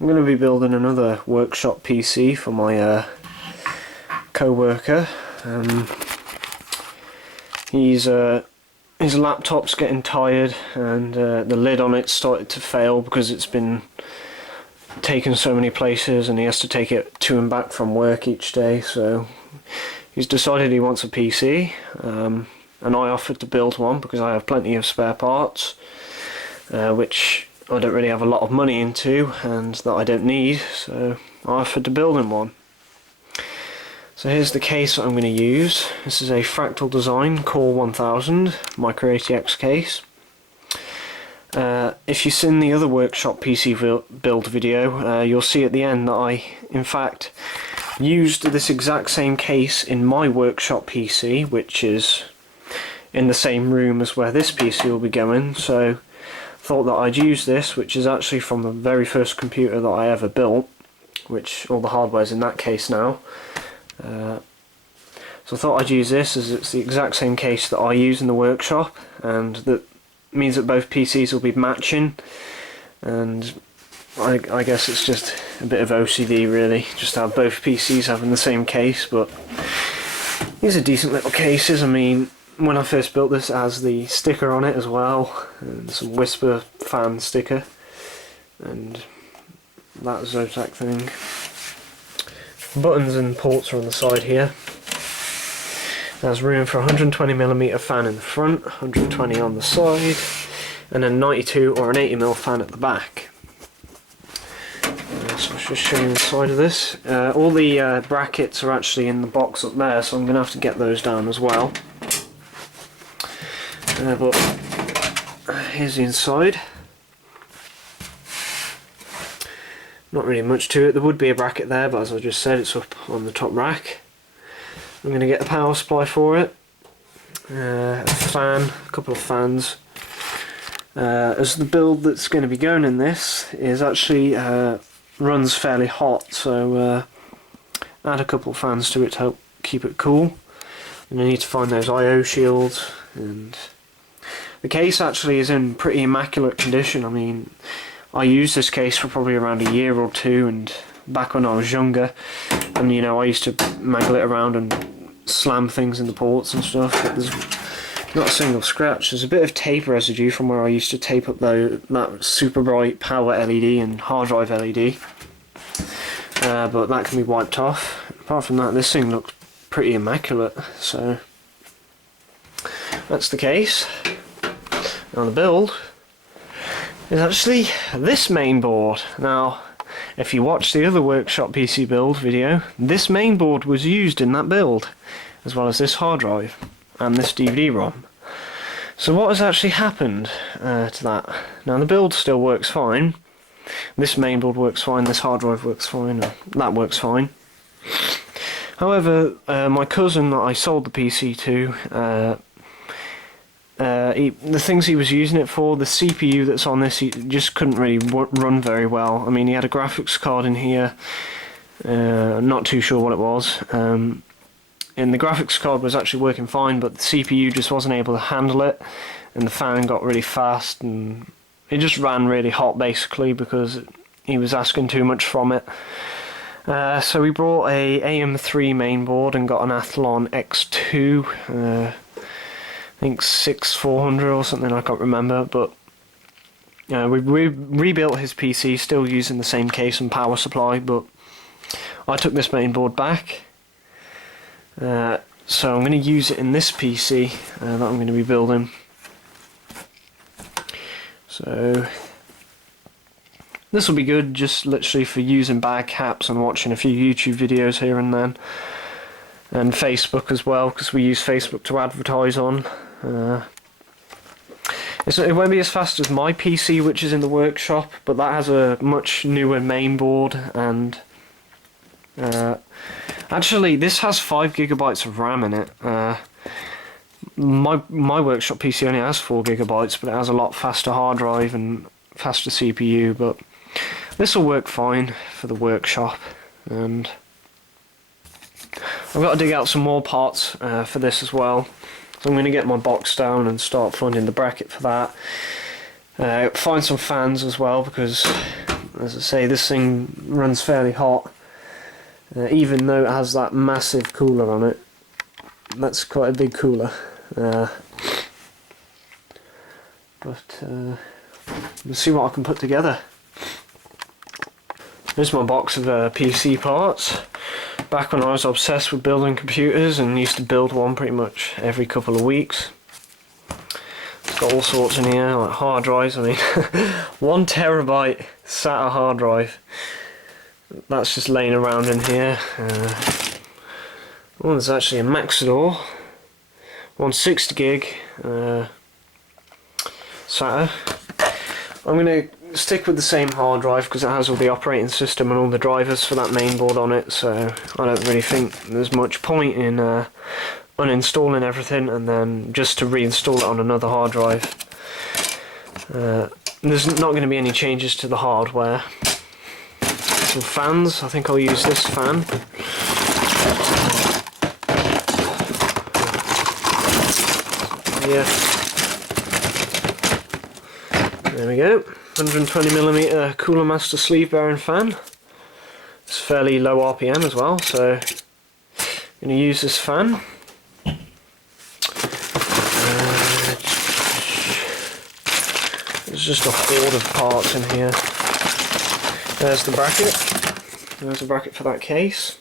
I'm going to be building another workshop PC for my co-worker. His laptop's getting tired, and the lid on it started to fail because it's been taken so many places and he has to take it to and back from work each day, so he's decided he wants a PC, and I offered to build one because I have plenty of spare parts, which I don't really have a lot of money into and that I don't need, so I offered to build him one. So here's the case that I'm going to use. This is a Fractal Design Core 1000 Micro ATX case. If you've seen the other workshop PC build video, you'll see at the end that I, in fact, used this exact same case in my workshop PC, which is in the same room as where this PC will be going, so thought that I'd use this, which is actually from the very first computer that I ever built, which all the hardware's in that case now. So I thought I'd use this as it's the exact same case that I use in the workshop, and that means that both PCs will be matching, and I guess it's just a bit of OCD really, just to have both PCs having the same case, but these are decent little cases. I mean, when I first built this, it has the sticker on it as well, and some Whisper fan sticker, and that Zotac thing. Buttons and ports are on the side here. There's room for a 120mm fan in the front, 120 on the side, and a 92 or an 80mm fan at the back. So I'll just show you inside of this. All the brackets are actually in the box up there, so I'm going to have to get those down as well. But here's the inside. Not really much to it. There would be a bracket there, but as I just said, it's up on the top rack. I'm going to get a power supply for it, a fan, a couple of fans. As the build that's going to be going in this is actually runs fairly hot, so add a couple of fans to it to help keep it cool. And I need to find those I/O shields, and the case actually is in pretty immaculate condition. I mean, I used this case for probably around a year or two, and back when I was younger, and you know, I used to mangle it around and slam things in the ports and stuff, but there's not a single scratch. There's a bit of tape residue from where I used to tape up that super bright power LED and hard drive LED, but that can be wiped off. Apart from that, this thing looks pretty immaculate, so that's the case. Now the build is actually this main board. Now, if you watch the other workshop PC build video, this main board was used in that build, as well as this hard drive and this DVD-ROM. So what has actually happened to that? Now the build still works fine. This main board works fine, this hard drive works fine, that works fine. However, my cousin that I sold the PC to, the things he was using it for, the CPU that's on this, he just couldn't really run very well. I mean, he had a graphics card in here, not too sure what it was, and the graphics card was actually working fine, but the CPU just wasn't able to handle it, and the fan got really fast, and it just ran really hot basically because he was asking too much from it. So we brought a AM3 mainboard and got an Athlon X2, I think 6400 or something, I can't remember, but we rebuilt his PC, still using the same case and power supply, but I took this mainboard back, so I'm going to use it in this PC that I'm going to be building. So this will be good just literally for using bag caps and watching a few YouTube videos here and then, and Facebook as well, because we use Facebook to advertise on. It won't be as fast as my PC, which is in the workshop, but that has a much newer mainboard, and actually this has 5GB of RAM in it. My workshop PC only has 4GB, but it has a lot faster hard drive and faster CPU, but this will work fine for the workshop. And I've got to dig out some more parts for this as well. So I'm going to get my box down and start finding the bracket for that. Find some fans as well, because as I say, this thing runs fairly hot, even though it has that massive cooler on it. That's quite a big cooler. But we'll see what I can put together. Here's my box of PC parts. Back when I was obsessed with building computers and used to build one pretty much every couple of weeks. It's got all sorts in here, like hard drives. I mean, 1 terabyte SATA hard drive. That's just laying around in here. Oh, there's actually a Maxidor. 160 gig SATA. I'm going to stick with the same hard drive because it has all the operating system and all the drivers for that main board on it, so I don't really think there's much point in uninstalling everything and then just to reinstall it on another hard drive. There's not going to be any changes to the hardware. Some fans. I think I'll use this fan. Yeah. There we go. 120mm Cooler Master sleeve bearing fan. It's fairly low RPM as well, so I'm going to use this fan. There's just a horde of parts in here. There's the bracket. There's a bracket for that case.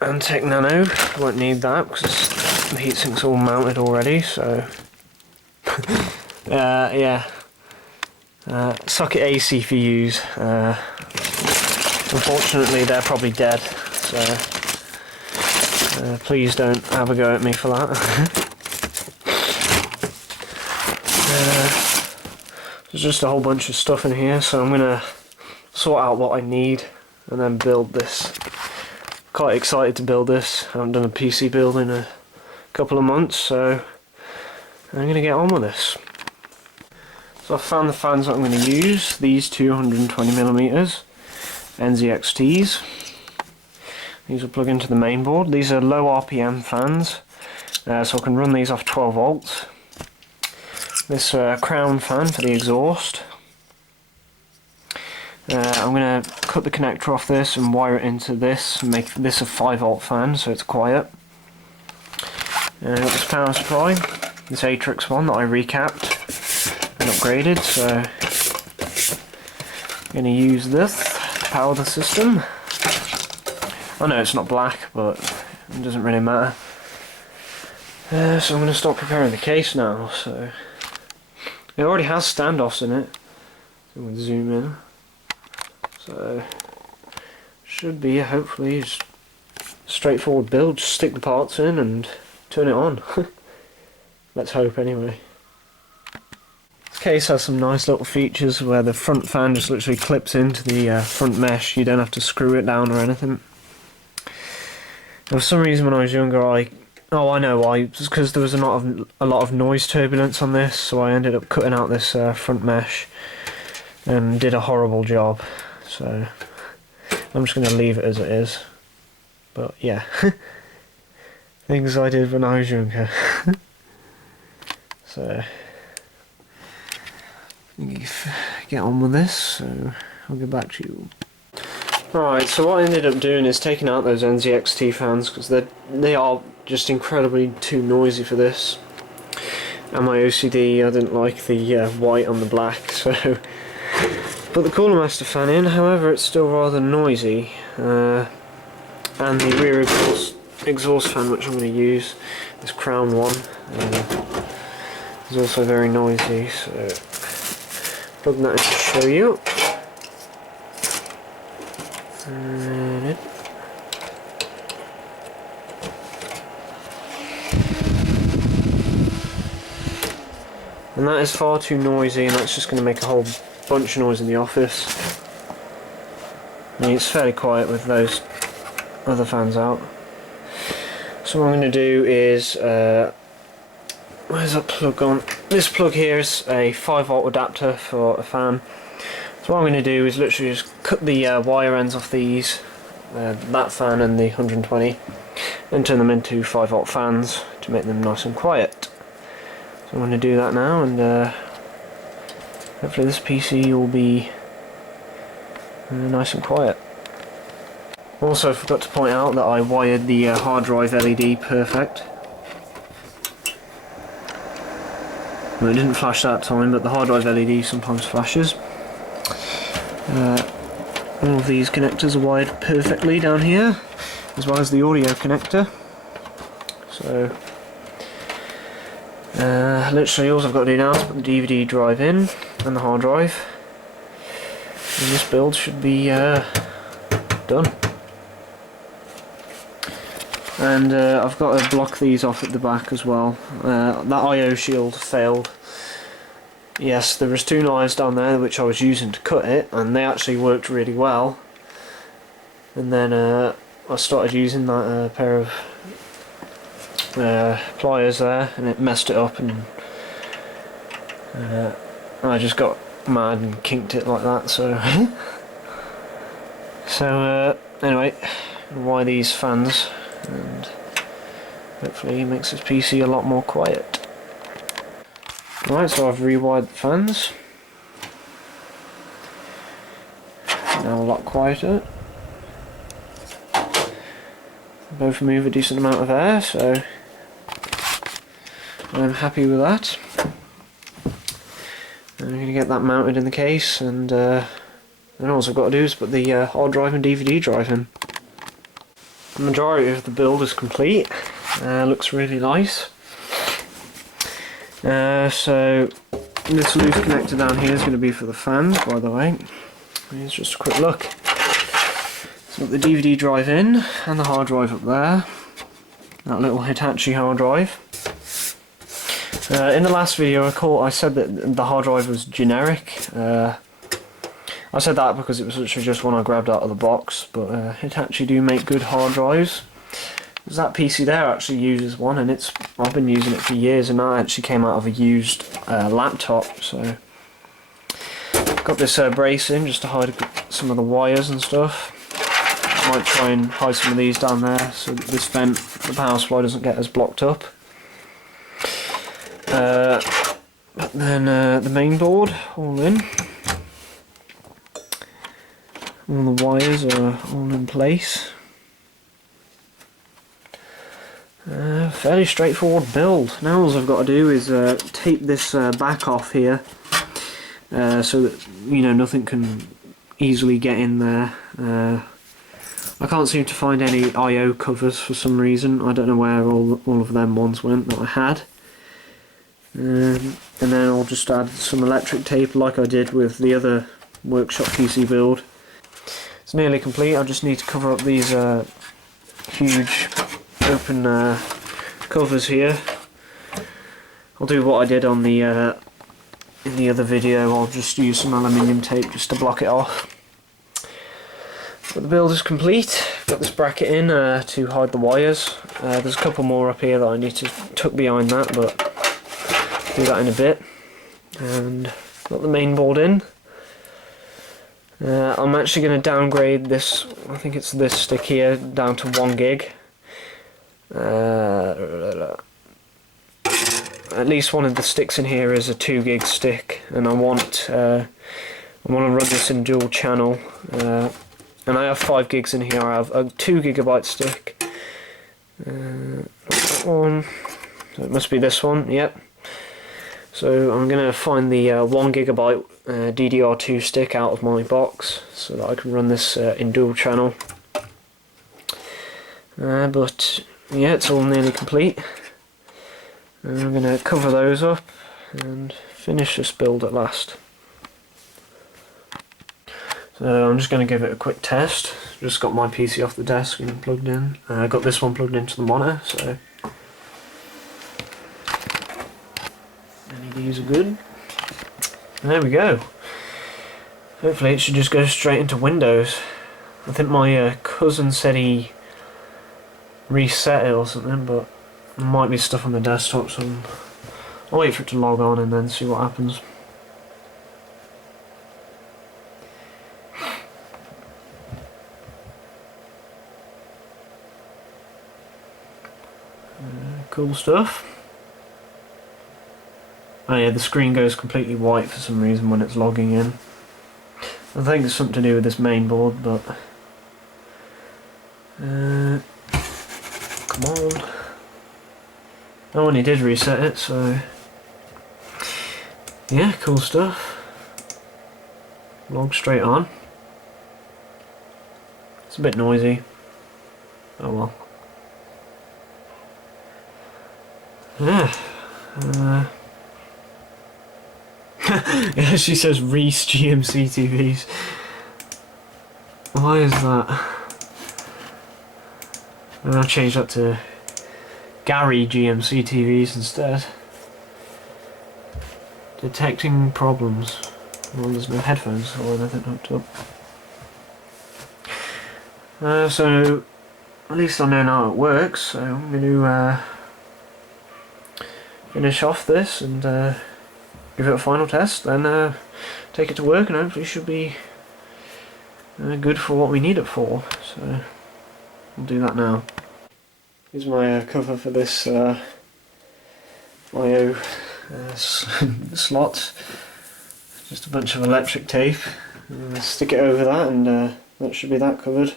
Antec Nano. I won't need that because the heatsink's all mounted already, so yeah. Socket A CPUs. Unfortunately, they're probably dead, so please don't have a go at me for that. There's just a whole bunch of stuff in here, so I'm gonna sort out what I need and then build this. Quite excited to build this. I haven't done a PC build in a couple of months, so I'm going to get on with this. So I found the fans that I'm going to use. These 220mm NZXTs. These will plug into the main board. These are low RPM fans, so I can run these off 12 volts. This crown fan for the exhaust. I'm going to cut the connector off this and wire it into this and make this a 5V fan so it's quiet. I've got this power supply, this Atrix one that I recapped and upgraded, so I'm going to use this to power the system. I know it's not black, but it doesn't really matter. So I'm going to start preparing the case now. So it already has standoffs in it. So I'm going to zoom in. So should be hopefully just straightforward build. Just stick the parts in and turn it on. Let's hope anyway. This case has some nice little features where the front fan just literally clips into the front mesh. You don't have to screw it down or anything. For some reason when I was younger I know why. It's because there was a lot of noise turbulence on this, so I ended up cutting out this front mesh and did a horrible job. So I'm just going to leave it as it is. But yeah, things I did when I was younger. So get on with this, so I'll get back to you. Right, so what I ended up doing is taking out those NZXT fans because they are just incredibly too noisy for this. And my OCD, I didn't like the white on the black, so put the Cooler Master fan in. However, it's still rather noisy. And the rear exhaust fan, which I'm going to use, this Crown one, is also very noisy. So plug that in to show you. And that is far too noisy, and that's just going to make a whole bunch of noise in the office. I mean, it's fairly quiet with those other fans out. So what I'm going to do is, where's that plug on? This plug here is a 5V adapter for a fan. So what I'm going to do is literally just cut the wire ends off these, that fan and the 120, and turn them into 5V fans to make them nice and quiet. So I'm going to do that now and hopefully this PC will be nice and quiet. Also forgot to point out that I wired the hard drive LED perfect. Well, it didn't flash that time, but the hard drive LED sometimes flashes. All of these connectors are wired perfectly down here, as well as the audio connector. So, literally all I've got to do now is put the DVD drive in, and the hard drive. And this build should be done. And I've got to block these off at the back as well. That I/O shield failed. Yes, there was 2 knives down there which I was using to cut it, and they actually worked really well. And then I started using that pair of pliers there, and it messed it up, and I just got mad and kinked it like that. So, anyway, wire these fans, and hopefully it makes this PC a lot more quiet. Right, so I've rewired the fans. Now a lot quieter. Both move a decent amount of air, so I'm happy with that. I'm going to get that mounted in the case, and then all I've got to do is put the hard drive and DVD drive in. The majority of the build is complete. Looks really nice. So this loose connector down here is going to be for the fans, by the way. Here's just a quick look. So put the DVD drive in, and the hard drive up there. That little Hitachi hard drive. In the last video I said that the hard drive was generic. I said that because it was literally just one I grabbed out of the box, but Hitachi do make good hard drives. That PC there actually uses one, and I've been using it for years, and that actually came out of a used laptop. So got this brace in just to hide some of the wires and stuff. Might try and hide some of these down there so that this vent, the power supply, doesn't get as blocked up. But then the main board all in. All the wires are all in place. Fairly straightforward build. Now all I've got to do is tape this back off here, so that nothing can easily get in there. I can't seem to find any I/O covers for some reason. I don't know where all of them ones went that I had. And then I'll just add some electric tape like I did with the other workshop PC build. It's nearly complete. I just need to cover up these huge open covers here. I'll do what I did on the in the other video. I'll just use some aluminium tape just to block it off. But the build is complete. Got this bracket in to hide the wires. There's a couple more up here that I need to tuck behind that, but I'll do that in a bit. And got the main board in. I'm actually going to downgrade this, I think it's this stick here, down to 1 gig. At least one of the sticks in here is a 2 gig stick, and I want to run this in dual channel. And I have 5 gigs in here. I have a 2 gigabyte stick. That one. So it must be this one. Yep. So I'm going to find the 1 gigabyte DDR2 stick out of my box so that I can run this in dual channel. But yeah, it's all nearly complete. And I'm going to cover those up and finish this build at last. So I'm just going to give it a quick test. Just got my PC off the desk and plugged in. I got this one plugged into the monitor, so LEDs are good. And there we go. Hopefully it should just go straight into Windows. I think my cousin said he reset it or something, but there might be stuff on the desktop, so I'll wait for it to log on and then see what happens. Cool stuff. Oh yeah, the screen goes completely white for some reason when it's logging in. I think it's something to do with this main board, but come on. Oh, and he did reset it, so yeah, cool stuff. Log straight on. It's a bit noisy. Oh well. Yeah. Yeah, she says Reese GMC Tvs. Why is that? I'll change that to Gary GMC Tvs instead. Detecting problems. Well, there's no headphones or anything hooked up. So, at least I know now how it works, so I'm going to finish off this and give it a final test, then take it to work, and hopefully it should be good for what we need it for. So, we'll do that now. Here's my cover for this IO slot. Just a bunch of electric tape. Stick it over that, and that should be that covered.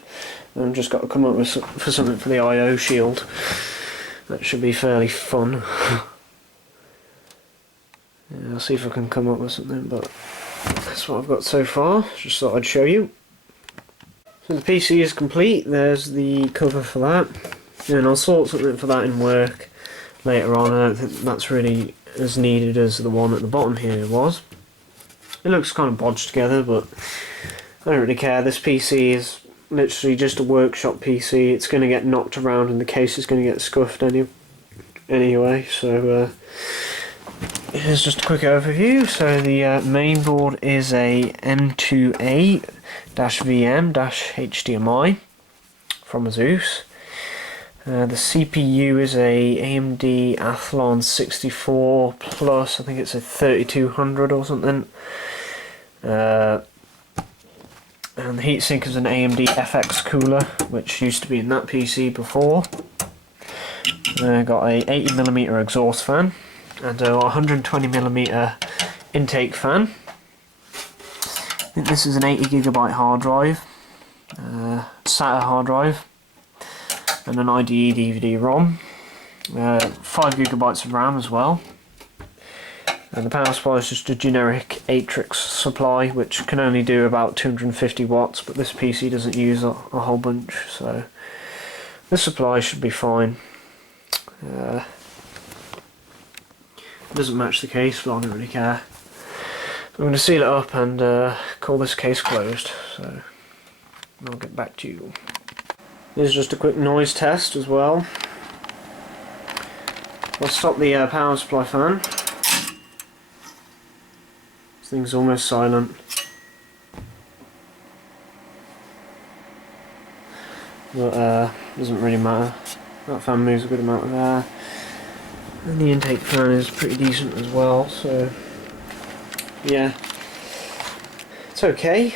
And I've just got to come up with something for the IO shield. That should be fairly fun. Yeah, I'll see if I can come up with something, but that's what I've got so far. Just thought I'd show you. So the PC is complete. There's the cover for that. And I'll sort something for that in work later on. I don't think that's really as needed as the one at the bottom here was. It looks kind of bodged together, but I don't really care. This PC is literally just a workshop PC. It's going to get knocked around and the case is going to get scuffed anyway. So here's just a quick overview. So the main board is a M2A-VM-HDMI from Asus. The CPU is a AMD Athlon 64 Plus, I think it's a 3200 or something. And the heatsink is an AMD FX cooler, which used to be in that PC before. Got a 80mm exhaust fan and a 120mm intake fan. I think this is an 80GB hard drive, SATA hard drive, and an IDE DVD-ROM. 5GB of RAM as well. And the power supply is just a generic Atrix supply, which can only do about 250 watts, but this PC doesn't use a whole bunch, so this supply should be fine. It doesn't match the case, but I don't really care. I'm going to seal it up and call this case closed, so I'll get back to you. This is just a quick noise test as well. I'll stop the power supply fan. This thing's almost silent. But doesn't really matter. That fan moves a good amount of air. And the intake fan is pretty decent as well, so yeah. It's okay.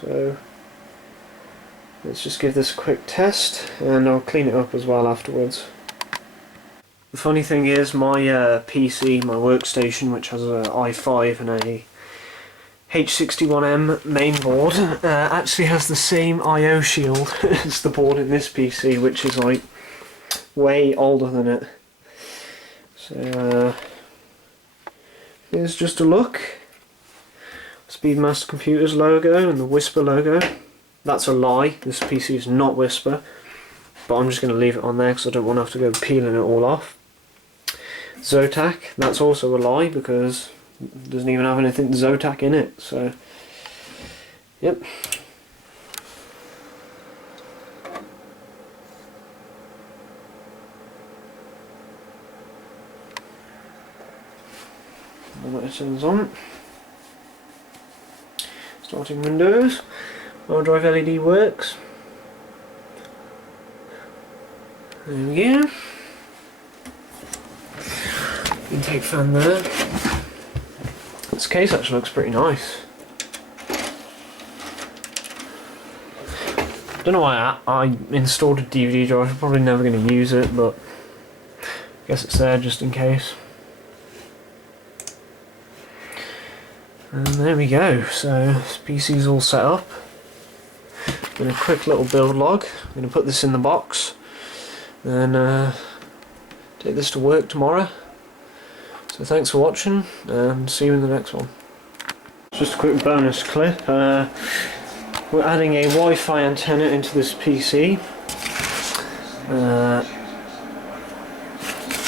So let's just give this a quick test and I'll clean it up as well afterwards. The funny thing is my PC, my workstation, which has an i5 and a H61M mainboard, actually has the same IO shield as the board in this PC, which is like way older than it. So here's just a look. Speedmaster Computers logo and the Whisper logo. That's a lie, this PC is not Whisper, but I'm just going to leave it on there because I don't want to have to go peeling it all off. Zotac, that's also a lie because it doesn't even have anything Zotac in it, so yep. It turns on. Starting Windows. Hard drive LED works. There we go. Intake fan there. This case actually looks pretty nice. Don't know why I installed a DVD drive. I'm probably never going to use it, but I guess it's there just in case. And there we go, so this PC's all set up. In a quick little build log, I'm going to put this in the box, then take this to work tomorrow. So thanks for watching, and see you in the next one. Just a quick bonus clip. We're adding a Wi-Fi antenna into this PC.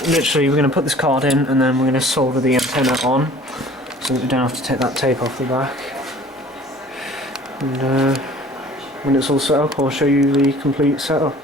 Literally, we're going to put this card in, and then we're going to solder the antenna on, so that we don't have to take that tape off the back. And when it's all set up, I'll show you the complete setup.